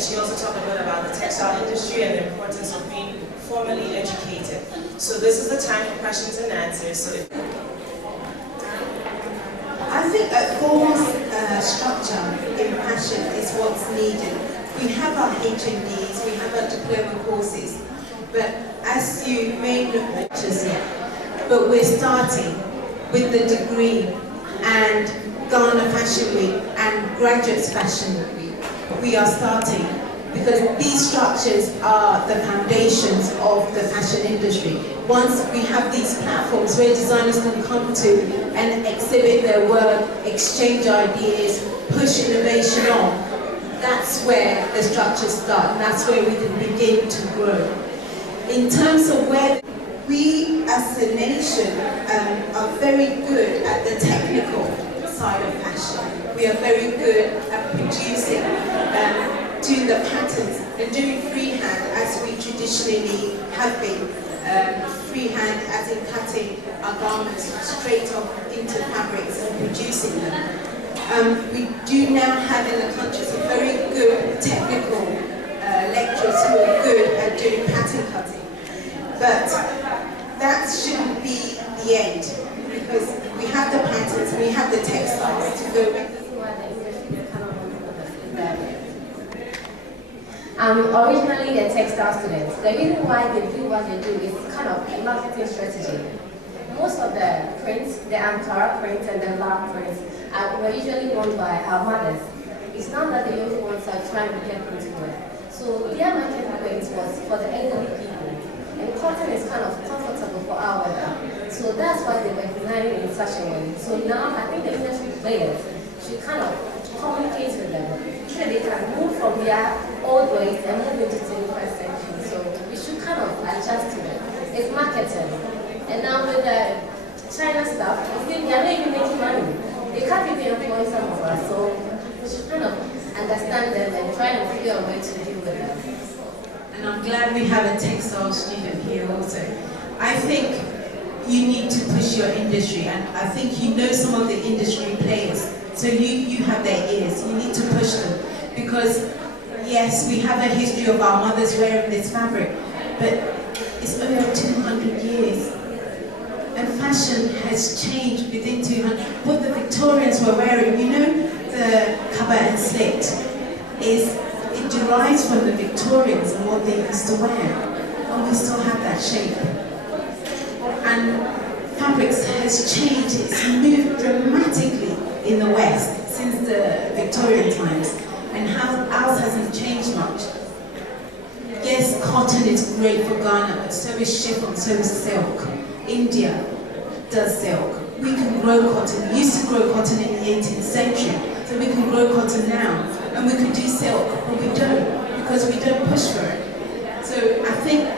and she also talked a bit about the textile industry and the importance of being formally educated. So this is the time for questions and answers. So I think a formal structure in fashion is what's needed. We have our HNDs, we have our diploma courses, but as you may not just yet, but we're starting with the degree and Ghana Fashion Week and Graduates Fashion Week. We are starting because these structures are the foundations of the fashion industry. Once we have these platforms where designers can come to and exhibit their work, exchange ideas, push innovation on, that's where the structures start, and that's where we can begin to grow. In terms of where we as a nation are very good at the technical side of fashion. We are very good at producing, doing the patterns and doing freehand as we traditionally have been. Freehand as in cutting our garments straight off into fabrics and producing them. We do now have in the country some very good technical lecturers who are good at doing pattern cutting. But that shouldn't be the end, because we have the patterns, we have the textiles to go with. I'm originally a textile student. The reason why they do what they do is kind of a marketing strategy. Most of the prints, the Ankara prints and the lab prints, were usually worn by our mothers. It's not that the young ones are trying to get into it. So their marketing point was for the elderly people. And cotton is kind of comfortable for our weather. So that's why they were designing in such a way. So now I think the industry players should kind of communicate with them so they can move from their old ways and move into the 21st century. So we should kind of adjust to them. It's marketing. And now with the China stuff, they are not even making money. They can't even employ some of us. So we should kind of understand them and try and figure a way to deal with them. And I'm glad we have a textile student here also. I think you need to push your industry, and I think you know some of the industry players, so you have their ears. You need to push them, because yes, we have a history of our mothers wearing this fabric, but it's over 200 years. And fashion has changed within 200. What the Victorians were wearing, you know, the cover and slit it derives from the Victorians and what they used to wear. And we still have that shape. And fabrics has changed, it's moved dramatically in the West since the Victorian times. And ours hasn't changed much. Yes, cotton is great for Ghana, but so is chiffon, so is silk. India does silk. We can grow cotton. We used to grow cotton in the 18th century, so we can grow cotton now. And we can do silk, but we don't, because we don't push for it. So I think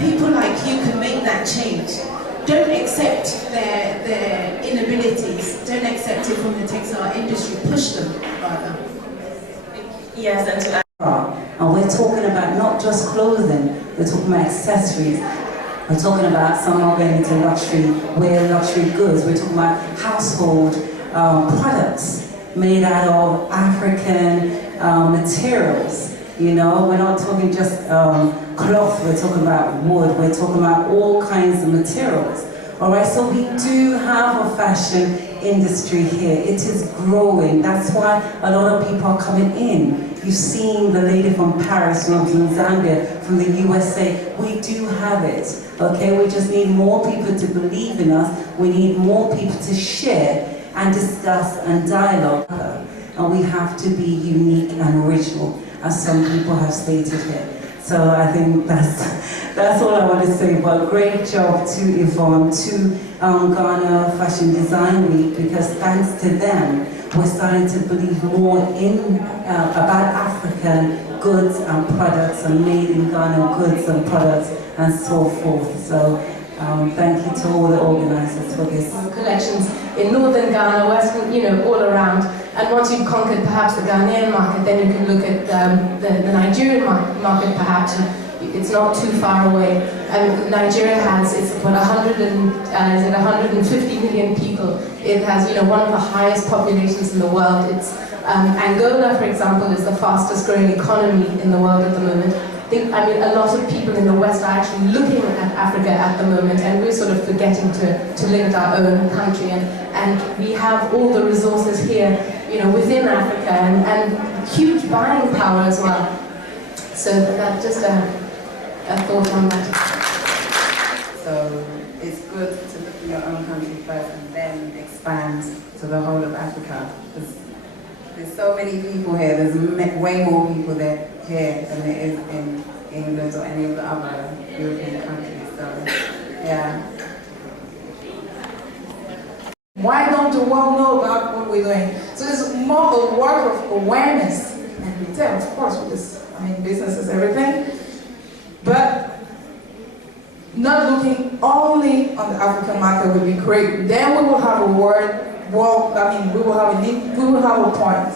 people like you can make that change. Don't accept their inabilities. Don't accept it from the textile industry. Push them, rather. yes, and to and we're talking about not just clothing, we're talking about accessories. We're talking about some are going into luxury, wear luxury goods. We're talking about household products made out of African materials. You know, we're not talking just cloth, we're talking about wood, we're talking about all kinds of materials. All right, so we do have a fashion industry here. It is growing. That's why a lot of people are coming in. You've seen the lady from Paris, from Zambia, from the USA. We do have it, okay? We just need more people to believe in us. We need more people to share and discuss and dialogue. And we have to be unique and original, as some people have stated here. So I think that's all I want to say. But great job to Yvonne, to Ghana Fashion Design Week, because thanks to them, we're starting to believe more in about African goods and products, and made in Ghana goods and products, and so forth. So thank you to all the organizers for this. Collections in northern Ghana, western, all around. And once you've conquered perhaps the Ghanaian market, then you can look at the Nigerian market perhaps. It's not too far away. Nigeria it's about 150 million people. It has one of the highest populations in the world. It's Angola, for example, is the fastest growing economy in the world at the moment. I mean, a lot of people in the West are actually looking at Africa at the moment, and we're sort of forgetting to look at our own country. And we have all the resources here, you know, within Africa, and huge buying power as well. So that's just a thought on that. So it's good to look in your own country first and then expand to the whole of Africa. There's so many people here, there's way more people here than there is in England or any of the other European countries. So, yeah. Why don't the world know about what we're doing? So there's more a work of awareness and retail, of course, because I mean business is everything. But not looking only on the African market would be great. Then we will have a word. Well, I mean, we will have a point.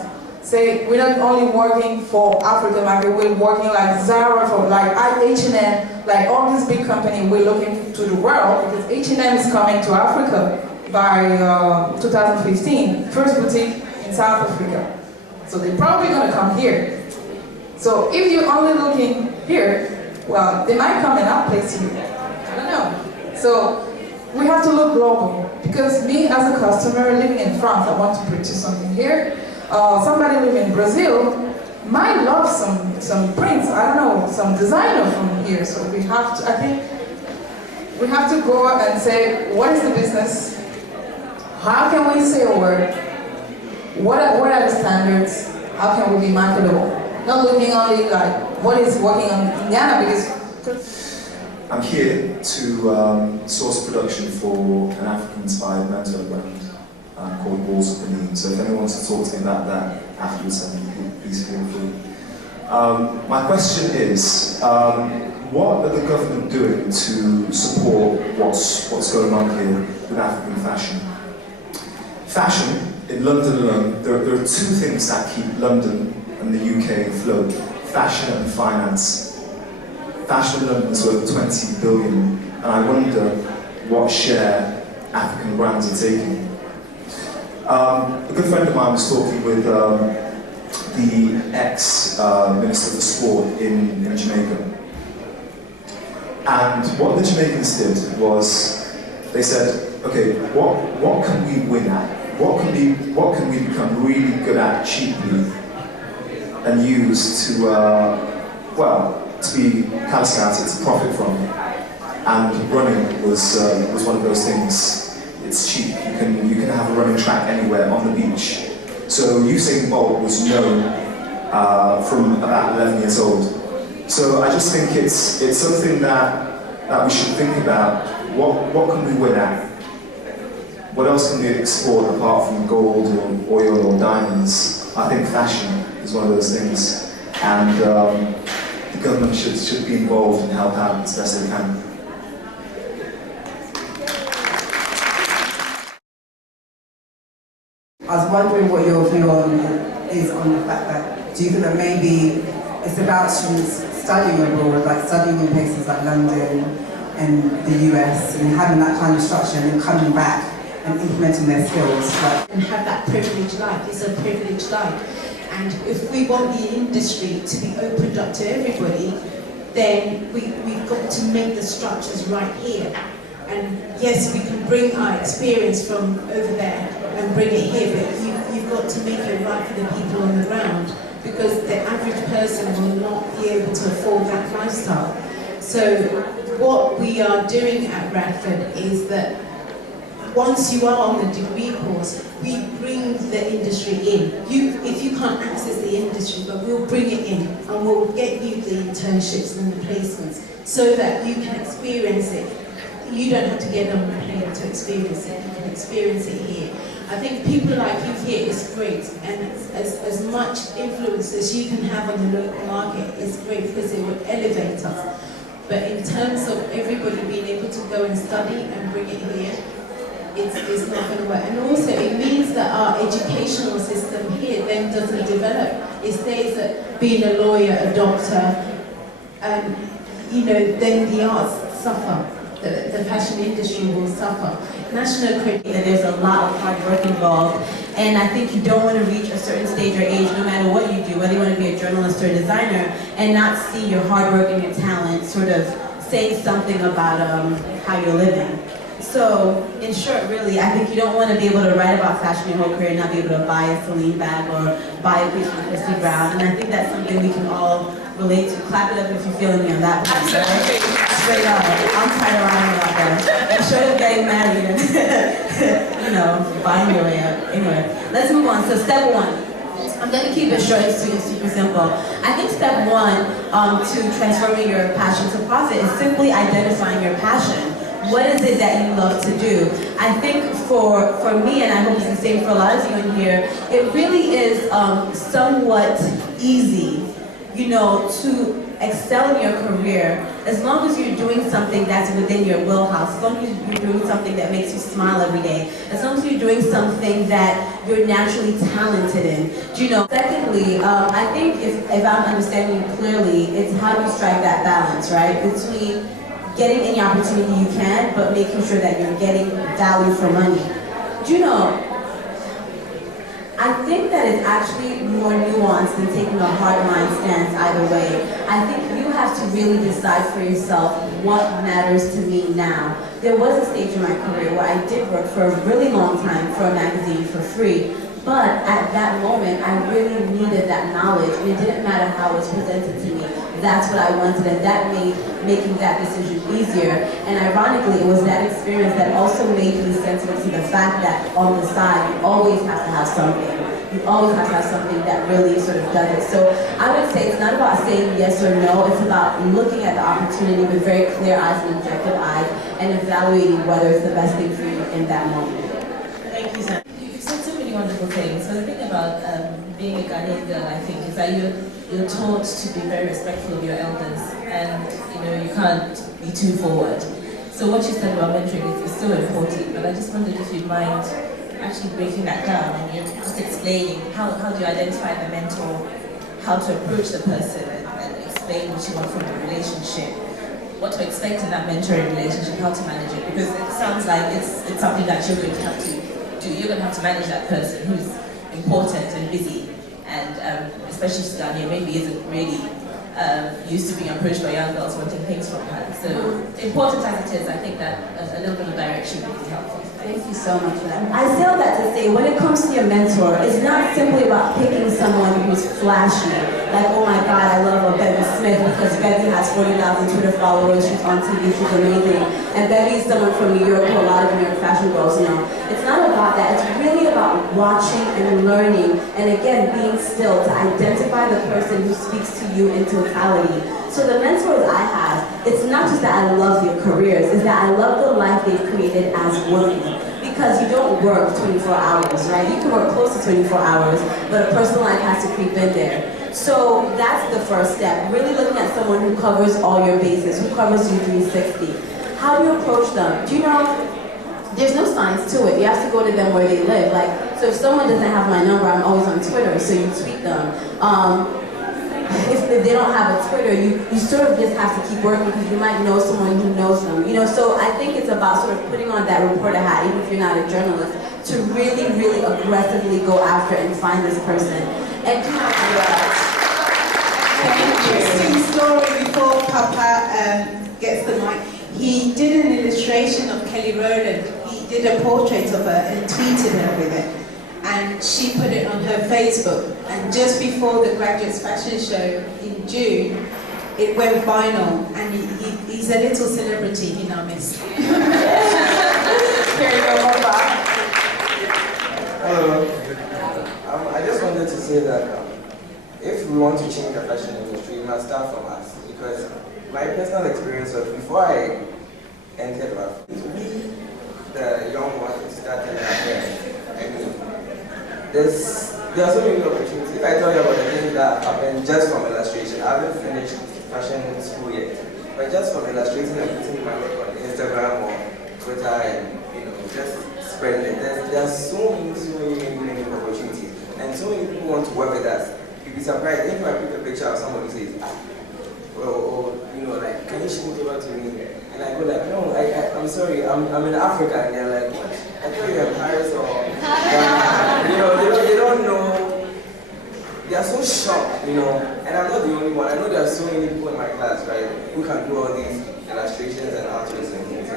Say we're not only working for African market. We're working like Zara for like H&M, like all these big companies. We're looking to the world because H&M is coming to Africa by 2015. First boutique in South Africa. So they're probably gonna come here. So if you're only looking here, well, they might come and outplace you. I don't know. So we have to look global. Because me as a customer living in France, I want to purchase something here. Somebody living in Brazil might love some prints, I don't know, some designer from here. So we have to, I think, we have to go and say, what is the business? How can we say a word? What are the standards? How can we be marketable? Not looking only like what is working in Ghana, because I'm here to source production for an African-inspired menswear brand called Balls of Benin. So if anyone wants to talk to me about that afterwards, then please feel free. My question is, what are the government doing to support what's going on here with African fashion? Fashion, in London alone, there are two things that keep London and the UK afloat: fashion and finance. Fashion in London is worth 20 billion, and I wonder what share African brands are taking. A good friend of mine was talking with the ex-Minister for Sport in Jamaica. And what the Jamaicans did was, they said, okay, what can we win at? What can we become really good at cheaply and use to, to be calisthenics, to profit from? And running was one of those things. It's cheap. You can have a running track anywhere on the beach. So Usain Bolt was known from about 11 years old. So I just think it's something that we should think about. What can we win at? What else can we export apart from gold or oil or diamonds? I think fashion is one of those things, and the government should be involved and help out as best they can. I was wondering what your view is on the fact that, do you think that maybe it's about students studying abroad, like studying in places like London and the US, and having that kind of structure and then coming back and implementing their skills? And have that privileged life. It's a privileged life. And if we want the industry to be opened up to everybody, then we've got to make the structures right here. And yes, we can bring our experience from over there and bring it here, but you've got to make it right for the people on the ground, because the average person will not be able to afford that lifestyle. So what we are doing at Radford is that once you are on the degree course, we bring the industry in. If you can't access the industry, but we'll bring it in and we'll get you the internships and the placements so that you can experience it. You don't have to get on the plane to experience it. You can experience it here. I think people like you here is great, and as much influence as you can have on the local market is great because it will elevate us. But in terms of everybody being able to go and study and bring it here, it's not going to work. And also it means that our educational system here then doesn't develop. It stays at being a lawyer, a doctor, and then the arts suffer. The fashion industry will suffer. National credit, there's a lot of hard work involved, And I think you don't want to reach a certain stage or age, no matter what you do, whether you want to be a journalist or a designer, and not see your hard work and your talent sort of saying something about how you're living. So, in short, really, I think you don't want to be able to write about fashion your whole career and not be able to buy a Celine bag or buy a piece from Christy Brown. And I think that's something we can all relate to. Clap it up if you're feeling me on that one. Right? Straight up. I'm tired of lying about that. I'm short of getting married and, you know, buying your way up. Anyway, let's move on. So, step one. I'm going to keep it short and sweet and super simple. I think step one to transforming your passion to profit is simply identifying your passion. What is it that you love to do? I think for me, and I hope it's the same for a lot of you in here, it really is somewhat easy, you know, to excel in your career as long as you're doing something that's within your wheelhouse, as long as you're doing something that makes you smile every day, as long as you're doing something that you're naturally talented in. Do you know? Secondly, I think if I'm understanding you clearly, it's how do you strike that balance, right? Between getting any opportunity you can, but making sure that you're getting value for money. Do you know, I think that it's actually more nuanced than taking a hardline stance either way. I think you have to really decide for yourself what matters to me now. There was a stage in my career where I did work for a really long time for a magazine for free, but at that moment, I really needed that knowledge, and it didn't matter how it was presented to me. That's what I wanted, and that made making that decision easier. And ironically, it was that experience that also made me sensitive to the fact that on the side, you always have to have something. You always have to have something that really sort of does it. So I would say it's not about saying yes or no, it's about looking at the opportunity with very clear eyes and objective eyes, and evaluating whether it's the best thing for you in that moment. Thank you, Sam. You've said so many wonderful things. So the thing about being a Ghanaian girl, I think, is that you're taught to be very respectful of your elders, and you know you can't be too forward. So what you said about mentoring is so important. But I just wondered if you'd mind actually breaking that down and you're just explaining how do you identify the mentor, how to approach the person, and explain what you want from the relationship, what to expect in that mentoring relationship, how to manage it, because it sounds like it's something that you're going to have to do. You're going to have to manage that person who's important and busy, and especially Sudania maybe isn't really used to being approached by young girls wanting things from her. So important as it is, I think that a little bit of direction would be helpful. Thank you so much for that. I say all that to say, when it comes to your mentor, it's not simply about picking someone who's flashy, like, oh my God, I love a Bevy Smith because Bevy has 40,000 Twitter followers, she's on TV, she's amazing, and Bevy is someone from New York who a lot of New York fashion girls know. It's not about that, it's really about watching and learning, and again, being still to identify the person who speaks to you in totality. So the mentors I have, it's not just that I love their careers, it's that I love the life they've created as women. Because you don't work 24 hours, right? You can work close to 24 hours, but a personal life has to creep in there. So that's the first step, really looking at someone who covers all your bases, who covers you 360. How do you approach them? Do you know, there's no science to it. You have to go to them where they live. Like, so if someone doesn't have my number, I'm always on Twitter, so you tweet them. If they don't have a Twitter, you sort of just have to keep working because you might know someone who knows them. You know, so I think it's about sort of putting on that reporter hat, even if you're not a journalist, to really, really aggressively go after and find this person. And interesting story before Papa gets the mic. He did an illustration of Kelly Rowland. He did a portrait of her and tweeted her with it. And she put it on her Facebook. And just before the Graduates Fashion Show in June, it went viral. And he's a little celebrity, you know, miss. Here you go, Papa. Hello. I just wanted to say that if we want to change the fashion industry, we must start from us. Because my personal experience was before I entered life, we, the young ones, started our parents. I mean, there are so many opportunities. If I tell you about the things that happened just from illustration, I haven't finished fashion school yet, but just from illustrating and putting my work on Instagram or Twitter and just spreading it, there are so many opportunities, and so many people want to work with us. You'd be surprised if I pick a picture of somebody who says, like, can you shoot it over to me? And I go like, no, I'm sorry, I'm in Africa, and they're like, what? I thought you were in Paris or so shocked, you know, and I'm not the only one. I know there are so many people in my class, right, who can do all these illustrations and artworks and things.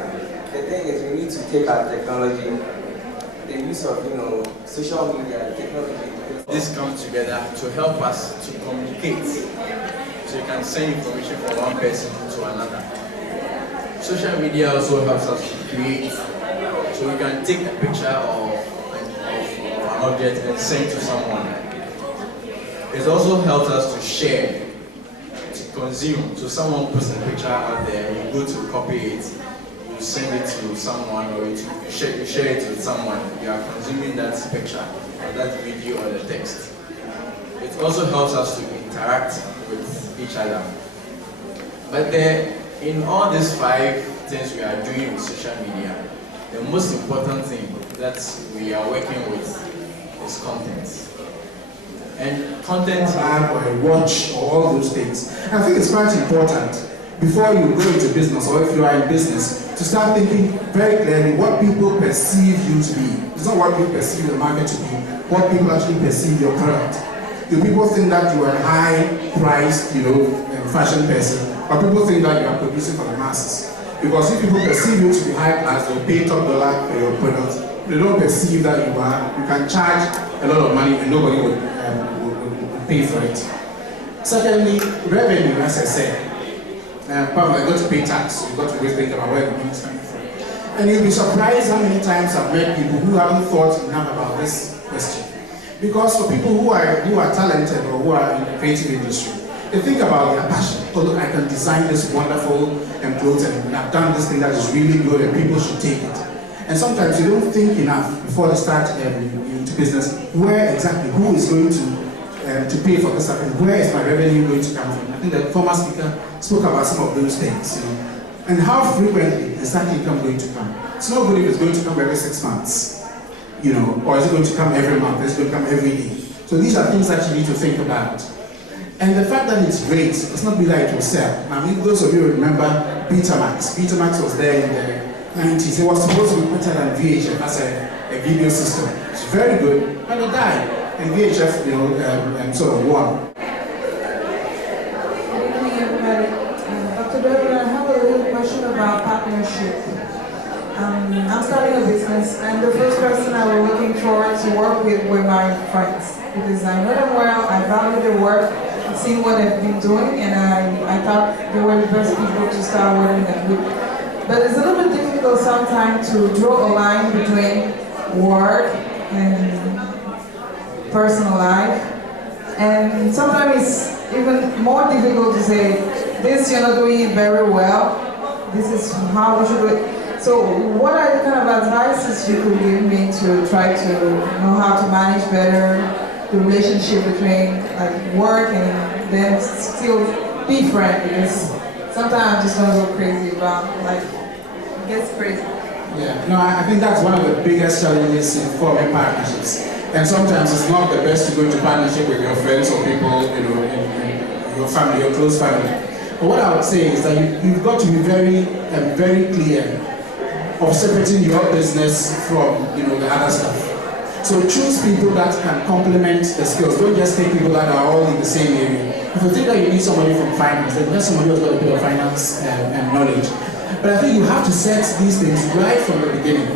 The thing is, we need to take our technology, the use of, you know, social media, technology. This comes together to help us to communicate. So you can send information from one person to another. Social media also helps us to create. So we can take a picture of an object and send to someone. It also helps us to share, to consume. So someone puts a picture out there, you go to copy it, you send it to someone, or you share it with someone. You are consuming that picture, or that video, or the text. It also helps us to interact with each other. But in all these 5 things we are doing with social media, the most important thing that we are working with is content. And content, or a watch, or all those things. I think it's quite important before you go into business, or if you are in business, to start thinking very clearly what people perceive you to be. It's not what you perceive the market to be, what people actually perceive your product. Do people think that you are a high-priced, fashion person, or people think that you are producing for the masses? Because if people perceive you to be high class, they'll pay top dollar for your product. They don't perceive that you can charge a lot of money and nobody would pay for it. Secondly, revenue, as I said. Probably I got to pay tax. You've got to always think about where the money is coming from. And you'll be surprised how many times I've met people who haven't thought enough about this question. Because for people who are talented or who are in the creative industry, they think about their passion. Oh, look, I can design this wonderful clothes, and I've done this thing that is really good and people should take it. And sometimes you don't think enough before they start into business, where exactly, who is going to pay for this stuff, and where is my revenue going to come from? I think the former speaker spoke about some of those things, And how frequently is that income going to come? It's not good if it's going to come every 6 months, or is it going to come every month, is it going to come every day? So these are things that you need to think about. And the fact that it's great, it's not be like it will sell. Now, those of you who remember Betamax. Betamax was there in the 90s. It was supposed to be better than VHF as a video system. It's very good, and it died. And VHF, sort of won. Good evening, everybody. Dr. Durban, I have a little question about partnership. I'm starting a business, and the first person I was looking forward to work with were my friends, because I know them well, I value their work, seeing what they've been doing, and I thought they were the best people to start working with. But it's a little bit difficult sometimes to draw a line between work and personal life, and sometimes it's even more difficult to say, this you're not doing it very well, this is how we should do it. So what are the kind of advices you could give me to try to know how to manage better the relationship between work and then still be friends? Because sometimes I'm just gonna go crazy about it gets crazy. Yeah, no, I think that's one of the biggest challenges in forming partnerships. And sometimes it's not the best to go into partnership with your friends or people, in your family, your close family. But what I would say is that you've got to be very, very clear of separating your business from, the other stuff. So choose people that can complement the skills. Don't just take people that are all in the same area. If you think that you need somebody from finance, then get somebody who's got a bit of finance and knowledge. But I think you have to set these things right from the beginning.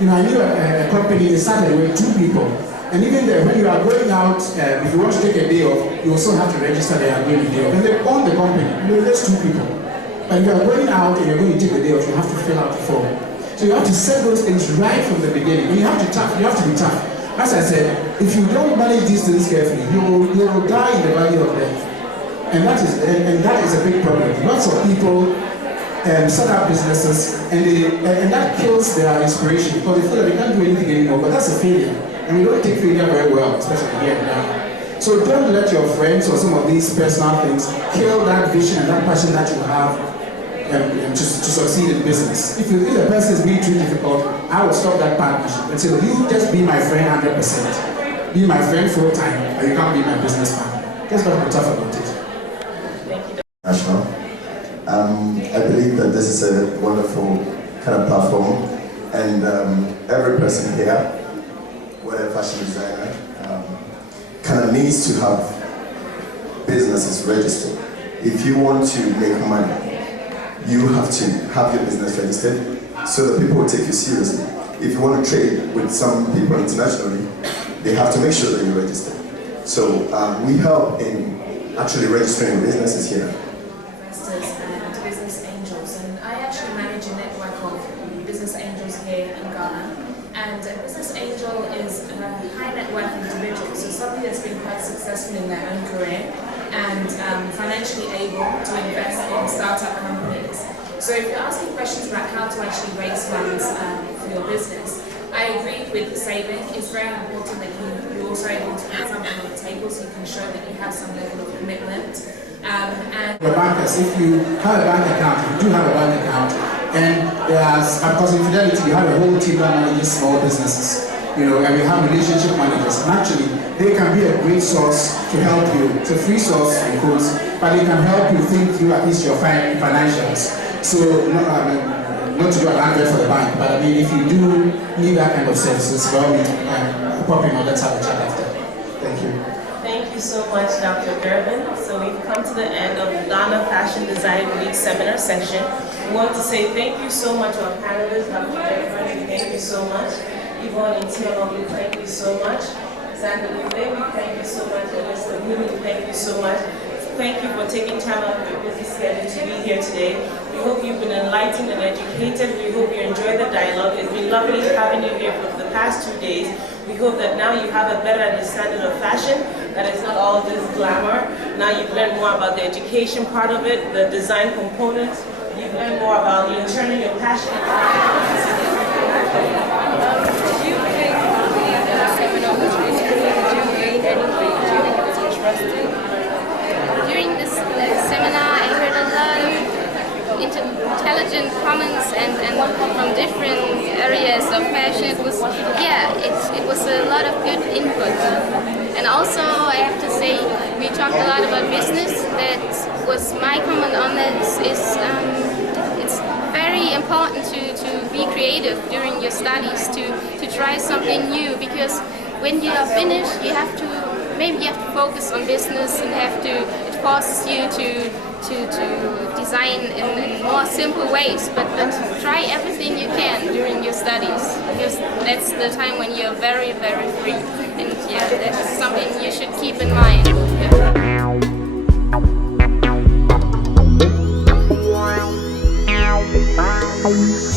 I knew a company, they started with 2 people. And even there, when you are going out, if you want to take a day off, you also have to register that you are going a day off. And they own the company, there's 2 people. But if you are going out and you're going to take a day off, you have to fill out the form. So you have to set those things right from the beginning. And you have to be tough. As I said, if you don't manage these things carefully, you will die in the valley of death. And that is a big problem. Lots of people set up businesses and that kills their inspiration because they feel that they can't do anything anymore. But that's a failure. And we don't take failure very well, especially here and now. So don't let your friends or some of these personal things kill that vision and that passion that you have to succeed in business. If the person is being too difficult, I would stop that partnership and say, you just be my friend 100%. Be my friend full time, and you can't be my business partner. Just got to be tough about it. National. I believe that this is a wonderful kind of platform, and every person here, whether a fashion designer, kind of needs to have business is registered. If you want to make money, you have to have your business registered so that people will take you seriously. If you want to trade with some people internationally, they have to make sure that you're registered. So we help in actually registering businesses here. Investors and business angels, and I actually manage a network of business angels here in Ghana. And a business angel is a high net worth individual, so somebody that's been quite successful in their own career and financially able to invest in startup companies. So if you're asking questions about how to actually raise funds for your business, I agree with saving. It's very important that you're also able to put something on the table so you can show that you have some level of commitment. And The bankers, if you have a bank account, if you do have a bank account, and there's, because in Fidelity, you have a whole team that manages small businesses, you know, and we have relationship managers. And actually, they can be a great source to help you. It's a free source, of course, but they can help you think through at least your financials. So, not to do an advert for the bank, but I mean, if you do need that kind of services, well, pop in or let's have a chat after. Thank you. Thank you so much, Dr. Gervin. So we've come to the end of the Ghana Fashion Design Week seminar session. We want to say thank you so much to our panelists, Dr. Gervin, thank you so much. Yvonne and Tiago, thank you so much. Xander, thank you so much. And Mr. Moody, thank you so much. Thank you for taking time out of your busy schedule to be here today. We hope you've been enlightened and educated. We hope you enjoyed the dialogue. It's been lovely having you here for the past 2 days. We hope that now you have a better understanding of fashion, that it's not all this glamour. Now you've learned more about the education part of it, the design components. You've learned more about turning your passion into During this seminar, I heard a lot of intelligent comments and from different areas of fashion. It was a lot of good input. And also, I have to say, we talked a lot about business. That was my comment on this. It's very important to be creative during your studies, to try something new, because when you are finished, you have to focus on business and it forces you to design in more simple ways, but try everything you can during your studies, because that's the time when you're very, very free, and yeah, that's something you should keep in mind. Yeah.